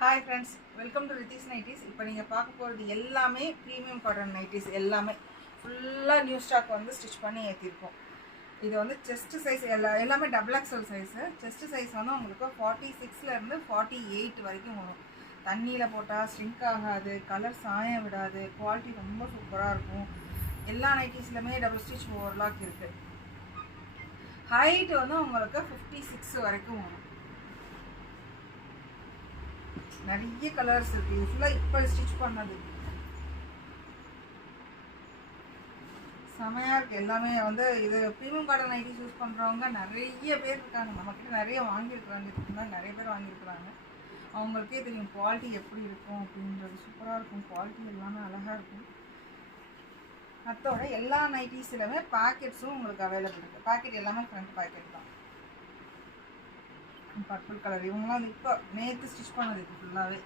Hi friends, welcome to Rithi's nighties. இப்போ நீங்கள் பார்க்க போகிறது எல்லாமே ப்ரீமியம் காட்டன் நைட்டிஸ். எல்லாமே ஃபுல்லாக நியூ ஸ்டாக் வந்து ஸ்டிச் பண்ணி ஏற்றிருக்கோம். இது வந்து செஸ்ட்டு சைஸ் எல்லாமே double XL size. Chest size வந்து உங்களுக்கு 46லேருந்து 48 வரைக்கும் வரும். தண்ணியில் போட்டால் ஸ்ட்ரிங்க் ஆகாது, கலர் சாயம் விடாது, குவாலிட்டி ரொம்ப சூப்பராக இருக்கும். எல்லா நைட்டிஸ்லையுமே டபுள் ஸ்டிச் ஓவர்லாக் இருக்குது. ஹைட் வந்து உங்களுக்கு 56 வரைக்கும் வரும். நிறைய கலர்ஸ் இருக்குது. இது ஃபுல்லாக இப்போ ஸ்டிச் பண்ணது. செமையாக இருக்குது. எல்லாமே வந்து இது ப்ரீமியம் காட்டன் நைட்டிஸ் யூஸ் பண்ணுறவங்க நிறைய பேர் இருக்காங்க. நம்மக்கிட்ட நிறைய வாங்கியிருக்கிறாங்க. இதுக்கு முன்னாடி நிறைய பேர் வாங்கியிருக்கிறாங்க. அவங்களுக்கே தெரியும் குவாலிட்டி எப்படி இருக்கும் அப்படின்றது. சூப்பராக இருக்கும். குவாலிட்டி எல்லாமே அழகாக இருக்கும். அதோட எல்லா நைட்டிஸ்லையுமே பாக்கெட்ஸும் உங்களுக்கு அவைலபிள் இருக்குது. பாக்கெட் எல்லாமே ஃப்ரண்ட் பாக்கெட் தான். பர்பிள் கலர் இவங்களாம் இப்போ நேற்று ஸ்டிச் பண்ணது. இது ஃபுல்லாகவே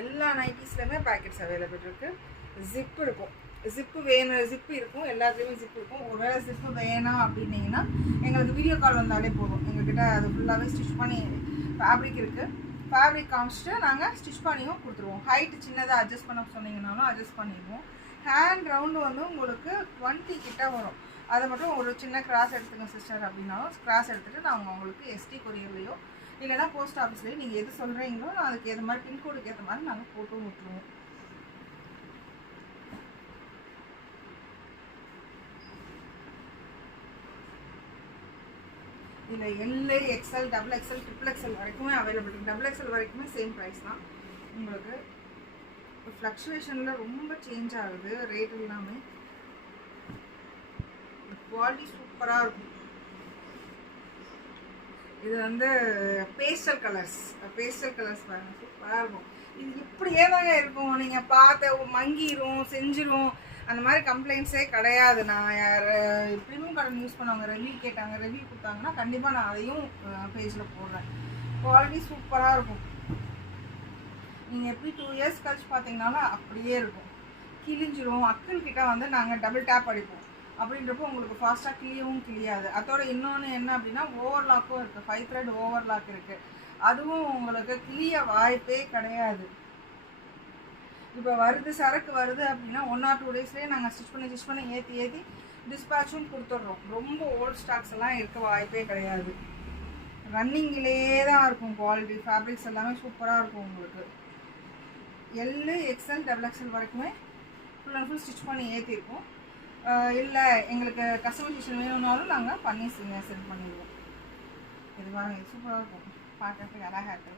எல்லா நைட்டிஸ்லையுமே பேக்கெட்ஸ் அவைலபிள் இருக்குது. ஜிப்பு இருக்கும். ஜிப்பு வேணும், ஜிப்பு இருக்கும். எல்லாத்துலேயுமே ஜிப்பு இருக்கும். ஒருவேளை ஜிப்பு வேணாம் அப்படின்னீங்கன்னா எங்களுக்கு வீடியோ கால் வந்தாலே போதும். எங்கள்கிட்ட அது ஃபுல்லாகவே ஸ்டிச் பண்ணி ஃபேப்ரிக் இருக்குது. ஃபேப்ரிக் காமிச்சிட்டு நாங்கள் ஸ்டிச் பண்ணியும் கொடுத்துருவோம். ஹைட்டு சின்னதாக அட்ஜஸ்ட் பண்ண சொன்னீங்கன்னாலும் அட்ஜஸ்ட் பண்ணிடுவோம். ஹேண்ட் ரவுண்டு வந்து உங்களுக்கு 20 கிட்ட வரும். அதை மட்டும் ஒரு சின்ன கிராஸ் எடுத்துங்க சிஸ்டர் அப்படின்னாலும் கிராஸ் எடுத்துகிட்டு நாங்கள் உங்களுக்கு எஸ்டி கொரியர்லையோ இல்லைனா போஸ்ட் ஆஃபீஸ்லேயோ நீங்கள் எது சொல்கிறீங்களோ அதுக்கு ஏற்ற மாதிரி பின்கோடுக்கு ஏற்ற மாதிரி நாங்கள் போட்டு விட்டுருவோம். இதில் L, XL, double XL, triple XL வரைக்குமே அவைலபிள் இருக்குது. டபுள் எக்ஸ்எல் வரைக்குமே சேம் ப்ரைஸ் தான். உங்களுக்கு ஃப்ளக்சுவேஷனில் ரொம்ப சேஞ்ச் ஆகுது ரேட் எல்லாமே. குவாலிட்டி சூப்பராக இருக்கும். இது வந்து பேஸ்டல் கலர்ஸ் பாருங்க, சூப்பராக இருக்கும். இது இப்படியே தாங்க இருக்கும். நீங்கள் பார்த்த மங்கிரும் செஞ்சிரும் அந்த மாதிரி கம்ப்ளைண்ட்ஸே கிடையாது. நான் யார் ப்ரீமியம் காட்டன் யூஸ் பண்ணவங்க ரிவ்யூ கேட்டாங்க, ரிவ்யூ கொடுத்தாங்கன்னா கண்டிப்பாக நான் அதையும் பேஜில் போடுறேன். குவாலிட்டி சூப்பராக இருக்கும். நீங்கள் எப்படி 2 இயர்ஸ் கழிச்சு பார்த்தீங்கன்னாலும் அப்படியே இருக்கும். கிழிஞ்சிரும். அக்கல் கிட்ட வந்து நாங்கள் டபுள் டேப் அடிப்போம். அப்படின்றப்போ உங்களுக்கு ஃபாஸ்ட்டாக கிளியவும் கிளியாது. அதோட இன்னொன்று என்ன அப்படின்னா ஓவர்லாக்கும் இருக்குது. 5 த்ரெட் ஓவர்லாக் இருக்குது. அதுவும் உங்களுக்கு கிளிய வாய்ப்பே கிடையாது. இப்போ வருது, சரக்கு வருது அப்படின்னா 1 or 2 டேஸ்லேயே நாங்கள் ஸ்டிச் பண்ணி ஏற்றி டிஸ்பேச்சும் கொடுத்துட்றோம். ரொம்ப ஓல்ட் ஸ்டாக்ஸ் எல்லாம் இருக்க வாய்ப்பே கிடையாது. ரன்னிங்கிலே தான் இருக்கும். குவாலிட்டி ஃபேப்ரிக்ஸ் எல்லாமே சூப்பராக இருக்கும். உங்களுக்கு எல்லு, எக்ஸ்எல், டபுள் எக்ஸ்எல் வரைக்குமே ஃபுல் அண்ட் ஃபுல் ஸ்டிச் பண்ணி ஏற்றிருக்கோம். இல்லை எங்களுக்கு கஸ்டமைசேஷன் வேணும்னாலும் நாங்கள் பண்ணி சென்ட் பண்ணிடுவோம். இது பாருங்கள், சூப்பராக இருக்கும். பார்க்கறதுக்கு அழகாக இருக்குது.